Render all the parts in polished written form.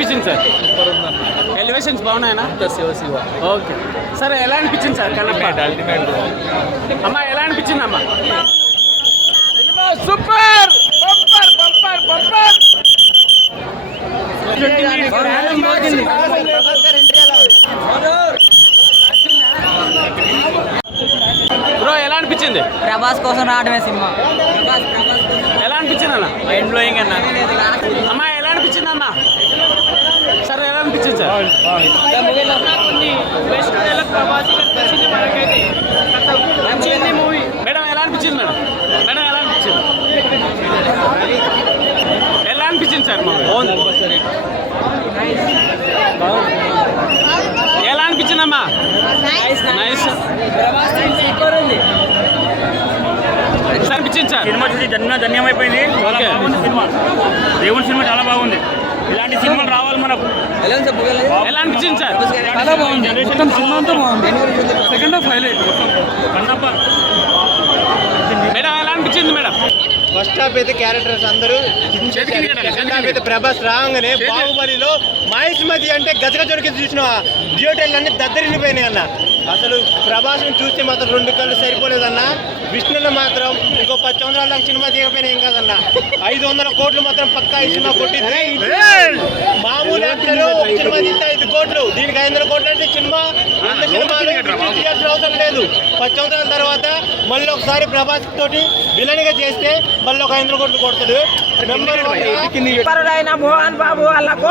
అనిపించింది sir? Elevations బాగున్నాయనా? Okay సరే, ఎలా అనిపించింది సార్? అల్టిమేట్ అమ్మ ఎలా అనిపించింది అమ్మ? Super bumper bumper bumper. Bro ఎలా అనిపించింది? ప్రభాస్ కోసం రావడమే సినిమా. ఎలా అనిపించింది అన్న? మైండ్ బ్లోయింగ్ అన్న. అమ్మా ఎలా అనిపించింది అమ్మా? సరే ఎలా అనిపించింది సార్? మేడం ఎలా అనిపించింది మేడం? మేడం ఎలా అనిపించింది? ఎలా అనిపించింది సార్? ఎలా అనిపించిందమ్మా? నైస్ అనిపించింది సార్. సినిమా చూసి ధన్యమైపోయింది. చాలా బాగుంది సినిమా. దేవుని సినిమా చాలా బాగుంది. ఇలాంటి సినిమాలు రావాలి మనకు. ఎలా అనిపించింది సార్? చాలా బాగుంది. మొత్తం సినిమా అంతా బాగుంది. Second half highlight Kannappa. Madam ఎలా అనిపించింది మేడం? ఫస్ట్ హాఫ్ అయితే క్యారెక్టర్స్ అందరూ, సెకండ్ హాఫ్ అయితే ప్రభాస్ రాగానే బాహుబలిలో మహేష్మతి అంటే గజగజొరికి చూసిన థియేటర్లు అన్ని దద్దరిల్లిపోయినాయి అన్న. అసలు ప్రభాస్ని చూస్తే మాత్రం 2 కళ్ళు సరిపోలేదన్న. విష్ణుని మాత్రం ఇంకో 10 సంవత్సరాల దాకా సినిమా దిగపోయినా ఏం కాదన్న. 500 కోట్లు మాత్రం పక్కా ఈ సినిమా కొట్టింది. మామూలు యాక్టర్లు సినిమా తీస్తే 5 కోట్లు, దీనికి 500 కోట్లు అంటే సినిమా అంత సినిమాలు తీయాల్సిన అవసరం లేదు. 10 సంవత్సరాల తర్వాత మళ్ళీ ఒకసారి ప్రభాస్ తోటి విలన్గా చేస్తే మళ్ళీ ఒక 500 కోట్లు కొడతాడు. మోహన్ బాబు వాళ్ళకు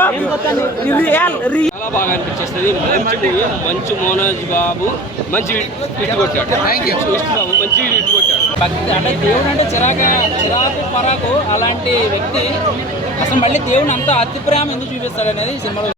చాలా బాగా అనిపించేస్తుంది. మంచి మోహన్ బాబు మంచి హిట్ కొట్టాడు. విష్ణు బాబు మంచి హిట్ కొట్టాడు. భక్తి అంటే దేవుడు అంటే చిరాకు పరాకు అలాంటి వ్యక్తి అసలు మళ్ళీ దేవుని అంత అతి ప్రేమ ఎందుకు చూపిస్తాడు అనేది సినిమాలో